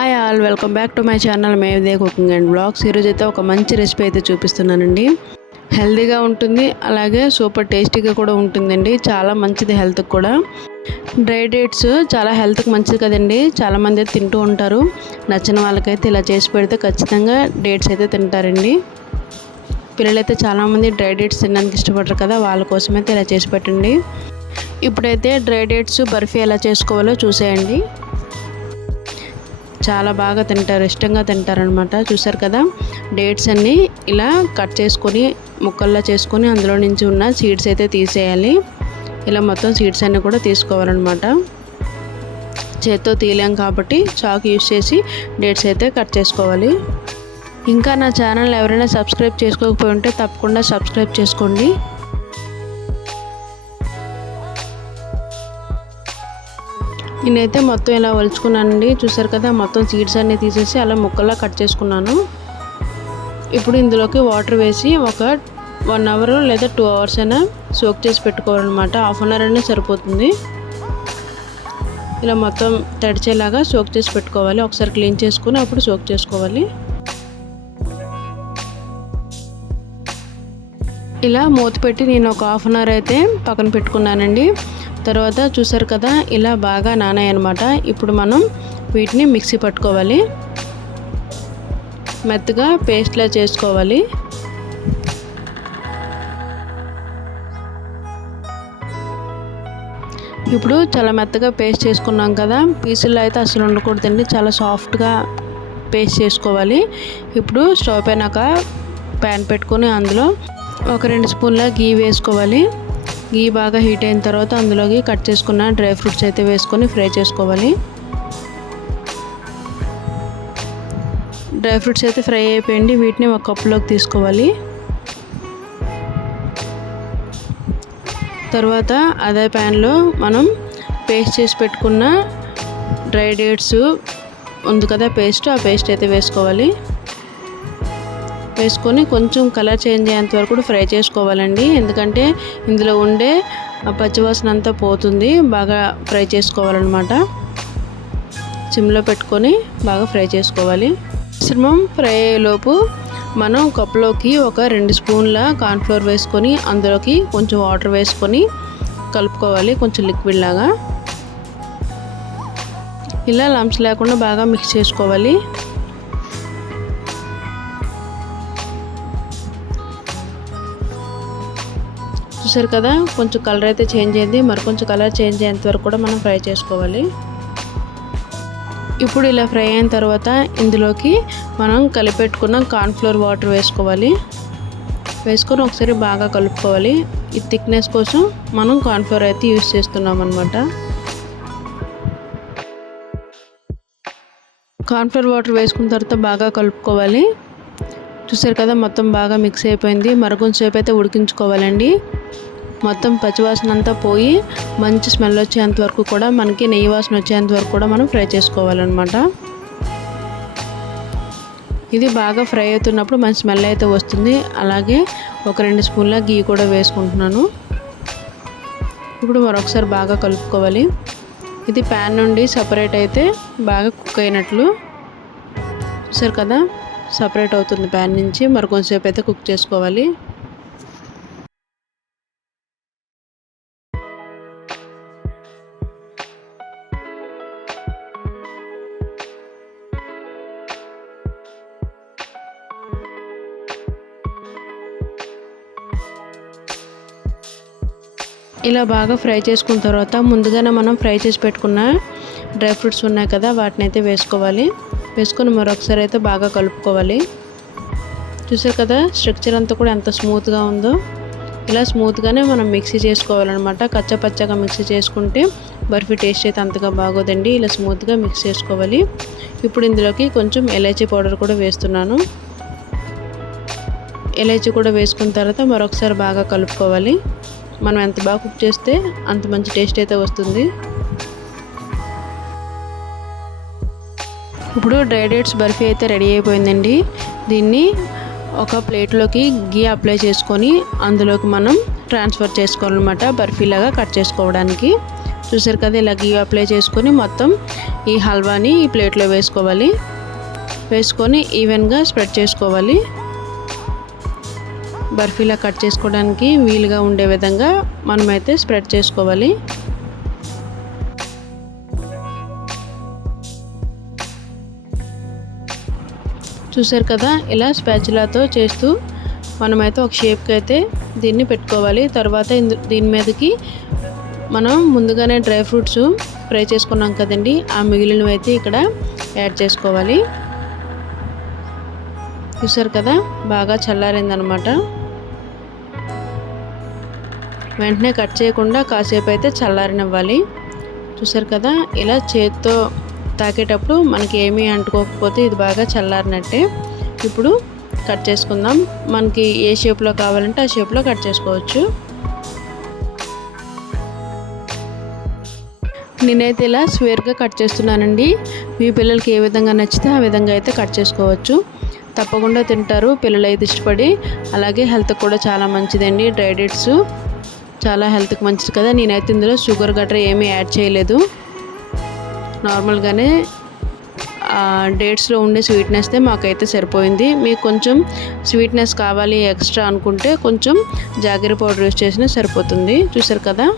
Hi all welcome back to my channel. మేవిదే cooking and blogs. ఈరోజు అయితే ఒక మంచి రెసిపీ అయితే చూపిస్తున్నానండి. హెల్తీగా ఉంటుంది అలాగే సూపర్ టేస్టీగా కూడా ఉంటుందండి. చాలా మంచిది హెల్త్కి కూడా. డ్రై డేట్స్ చాలా హెల్త్కి మంచిది కదండి. చాలామంది అయితే తింటూ ఉంటారు. నచ్చిన వాళ్ళకైతే ఇలా చేసి పెడితే ఖచ్చితంగా డేట్స్ అయితే తింటారండి. పిల్లలైతే చాలామంది డ్రై డేట్స్ తినడానికి ఇష్టపడరు కదా వాళ్ళ కోసమైతే ఇలా చేసి పెట్టండి. ఇప్పుడైతే డ్రై డేట్స్ బర్ఫీ ఎలా చేసుకోవాలో చూసేయండి. చాలా బాగా తింటారు ఇష్టంగా తింటారనమాట చూసారు కదా? డేట్స్ అన్నీ ఇలా కట్ చేసుకొని ముక్కల్లా చేసుకొని అందులో నుంచి ఉన్న సీడ్స్ అయితే తీసేయాలి. ఇలా మొత్తం సీడ్స్ అన్నీ కూడా తీసుకోవాలన్నమాట. చేత్తో తీయలేం కాబట్టి చాక్ యూస్ చేసి డేట్స్ అయితే కట్ చేసుకోవాలి. ఇంకా నా ఛానల్ ఎవరైనా సబ్స్క్రైబ్ చేసుకోకపోయి ఉంటే తప్పకుండా సబ్స్క్రైబ్ చేసుకోండి. నేనైతే మొత్తం ఇలా ఒలుచుకున్నానండి. చూసారు కదా మొత్తం సీడ్స్ అన్నీ తీసేసి అలా ముక్కల్లా కట్ చేసుకున్నాను. ఇప్పుడు ఇందులోకి వాటర్ వేసి ఒక వన్ అవర్ లేదా టూ అవర్స్ అయినా సోక్ చేసి పెట్టుకోవాలన్నమాట. హాఫ్ అన్ అవర్ అయినా సరిపోతుంది. ఇలా మొత్తం తడిచేలాగా సోక్ చేసి పెట్టుకోవాలి. ఒకసారి క్లీన్ చేసుకుని అప్పుడు సోక్ చేసుకోవాలి. ఇలా మూత పెట్టి నేను ఒక హాఫ్ అన్ అవర్ అయితే పక్కన పెట్టుకున్నానండి. తర్వాత చూసారు కదా ఇలా బాగా నానాయి అనమాట ఇప్పుడు మనం వీటిని మిక్సీ పట్టుకోవాలి. మెత్తగా పేస్ట్లా చేసుకోవాలి. ఇప్పుడు చాలా మెత్తగా పేస్ట్ చేసుకున్నాం కదా పీసుల్లో అయితే అసలు ఉండకూడదండి. చాలా సాఫ్ట్గా పేస్ట్ చేసుకోవాలి. ఇప్పుడు స్టవ్ పైన ఒక ప్యాన్ పెట్టుకొని అందులో ఒక రెండు స్పూన్ల గీ వేసుకోవాలి. గీ బాగా హీట్ అయిన తర్వాత అందులోకి కట్ చేసుకున్న డ్రై ఫ్రూట్స్ అయితే వేసుకొని ఫ్రై చేసుకోవాలి. డ్రై ఫ్రూట్స్ అయితే ఫ్రై అయిపోయింది. వీటిని ఒక కప్పులోకి తీసుకోవాలి. తర్వాత అదే ప్యాన్లో మనం పేస్ట్ చేసి పెట్టుకున్న డ్రై డేట్స్ ఉంది కదా పేస్ట్ ఆ పేస్ట్ అయితే వేసుకోవాలి. వేసుకొని కొంచెం కలర్ చేంజ్ అయ్యేంత వరకు ఫ్రై చేసుకోవాలండి. ఎందుకంటే ఇందులో ఉండే పచ్చివాసన అంతా పోతుంది. బాగా ఫ్రై చేసుకోవాలన్నమాట. సిమ్లో పెట్టుకొని బాగా ఫ్రై చేసుకోవాలి. మిశ్రమం ఫ్రై అయ్యేలోపు మనం కప్లోకి ఒక రెండు స్పూన్ల కార్న్ఫ్లోర్ వేసుకొని అందులోకి కొంచెం వాటర్ వేసుకొని కలుపుకోవాలి. కొంచెం లిక్విడ్ లాగా. ఇలా లంప్స్ లేకుండా బాగా మిక్స్ చేసుకోవాలి. చూసారు కదా కొంచెం కలర్ అయితే చేంజ్ అయింది. మరి కొంచెం కలర్ చేంజ్ అయ్యేంత వరకు కూడా మనం ఫ్రై చేసుకోవాలి. ఇప్పుడు ఇలా ఫ్రై అయిన తర్వాత ఇందులోకి మనం కలిపెట్టుకున్న కార్న్ఫ్లోర్ వాటర్ వేసుకోవాలి. వేసుకొని ఒకసారి బాగా కలుపుకోవాలి. ఈ థిక్నెస్ కోసం మనం కార్న్ఫ్లోర్ అయితే యూస్ చేస్తున్నాం అనమాట కార్న్ఫ్లోర్ వాటర్ వేసుకున్న తర్వాత బాగా కలుపుకోవాలి. చూసారు కదా మొత్తం బాగా మిక్స్ అయిపోయింది. మరికొంచెంసేపు అయితే ఉడికించుకోవాలండి. మొత్తం పచ్చివాసన అంతా పోయి మంచి స్మెల్ వచ్చేంత వరకు కూడా మనకి నెయ్యి వాసన వచ్చేంత వరకు కూడా మనం ఫ్రై చేసుకోవాలన్నమాట. ఇది బాగా ఫ్రై అవుతున్నప్పుడు మంచి స్మెల్ అయితే వస్తుంది. అలాగే ఒక రెండు స్పూన్ల గీ కూడా వేసుకుంటున్నాను. ఇప్పుడు మరొకసారి బాగా కలుపుకోవాలి. ఇది ప్యాన్ నుండి సపరేట్ అయితే బాగా కుక్ అయినట్లు. చూసారు కదా? సపరేట్ అవుతుంది ప్యాన్ నుంచి. మరి కొంచెంసేపు అయితే కుక్ చేసుకోవాలి. ఇలా బాగా ఫ్రై చేసుకున్న తర్వాత ముందుగానే మనం ఫ్రై చేసి పెట్టుకున్న డ్రై ఫ్రూట్స్ ఉన్నాయి కదా వాటిని అయితే వేసుకోవాలి. వేసుకొని మరొకసారి అయితే బాగా కలుపుకోవాలి. చూసారు కదా స్ట్రక్చర్ అంతా కూడా ఎంత స్మూత్గా ఉందో. ఇలా స్మూత్గానే మనం మిక్సీ చేసుకోవాలన్నమాట. కచ్చపచ్చగా మిక్సీ చేసుకుంటే బర్ఫీ టేస్ట్ అయితే అంతగా బాగోదండి. ఇలా స్మూత్గా మిక్స్ చేసుకోవాలి. ఇప్పుడు ఇందులోకి కొంచెం ఎలైచీ పౌడర్ కూడా వేస్తున్నాను. ఎలైచీ కూడా వేసుకున్న తర్వాత మరొకసారి బాగా కలుపుకోవాలి. మనం ఎంత బాగా కుక్ చేస్తే అంత మంచి టేస్ట్ అయితే వస్తుంది. ఇప్పుడు డ్రై డేట్స్ బర్ఫీ అయితే రెడీ అయిపోయిందండి. దీన్ని ఒక ప్లేట్లోకి గీ అప్లై చేసుకొని అందులోకి మనం ట్రాన్స్ఫర్ చేసుకోవాలన్నమాట బర్ఫీలాగా కట్ చేసుకోవడానికి. చూసారు కదా ఇలా గీ అప్లై చేసుకొని మొత్తం ఈ హల్వాని ఈ ప్లేట్లో వేసుకోవాలి. వేసుకొని ఈవెన్గా స్ప్రెడ్ చేసుకోవాలి. బర్ఫీలా కట్ చేసుకోవడానికి వీలుగా ఉండే విధంగా మనమైతే స్ప్రెడ్ చేసుకోవాలి. చూసారు కదా ఇలా స్పాచులాతో చేస్తూ మనమైతే ఒక షేప్కి అయితే దీన్ని పెట్టుకోవాలి. తర్వాత దీని మీదకి మనం ముందుగానే డ్రై ఫ్రూట్స్ ఫ్రై చేసుకున్నాం కదండి ఆ మిగిలినవి అయితే ఇక్కడ యాడ్ చేసుకోవాలి. చూసారు కదా బాగా చల్లారిందనమాట. వెంటనే కట్ చేయకుండా కాసేపు అయితే చల్లారనివ్వాలి. చూసారు కదా ఇలా చేతితో తాకేటప్పుడు మనకి ఏమీ అంటుకోకపోతే ఇది బాగా చల్లారినట్టే. ఇప్పుడు కట్ చేసుకుందాం. మనకి ఏ షేప్లో కావాలంటే ఆ షేప్లో కట్ చేసుకోవచ్చు. నేనైతే ఇలా స్వేర్గా కట్ చేస్తున్నానండి. మీ పిల్లలకి ఏ విధంగా నచ్చితే ఆ విధంగా అయితే కట్ చేసుకోవచ్చు. తప్పకుండా తింటారు పిల్లలు అయితే ఇష్టపడి. అలాగే హెల్త్కి కూడా చాలా మంచిదండి డ్రై డేట్స్. చాలా హెల్త్కి మంచిది కదా. నేనైతే ఇందులో షుగర్ గట్రా ఏమీ యాడ్ చేయలేదు. నార్మల్గానే డేట్స్లో ఉండే స్వీట్నెస్తే మాకైతే సరిపోయింది. మీకు కొంచెం స్వీట్నెస్ కావాలి ఎక్స్ట్రా అనుకుంటే కొంచెం జాగరి పౌడర్ యూస్ చేసినా సరిపోతుంది. చూసారు కదా?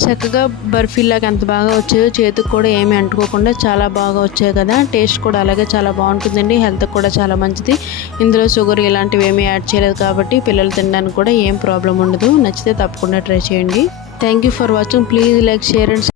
చక్కగా బర్ఫీలాగా ఎంత బాగా వచ్చాయో చేతికి కూడా ఏమీ అంటుకోకుండా చాలా బాగా వచ్చాయి కదా. టేస్ట్ కూడా అలాగే చాలా బాగుంటుందండి. హెల్త్ కూడా చాలా మంచిది. ఇందులో షుగర్ ఇలాంటివి ఏమీ యాడ్ చేయలేదు కాబట్టి పిల్లలు తినడానికి కూడా ఏం ప్రాబ్లం ఉండదు. నచ్చితే తప్పకుండా ట్రై చేయండి. Thank you for watching. Please like share and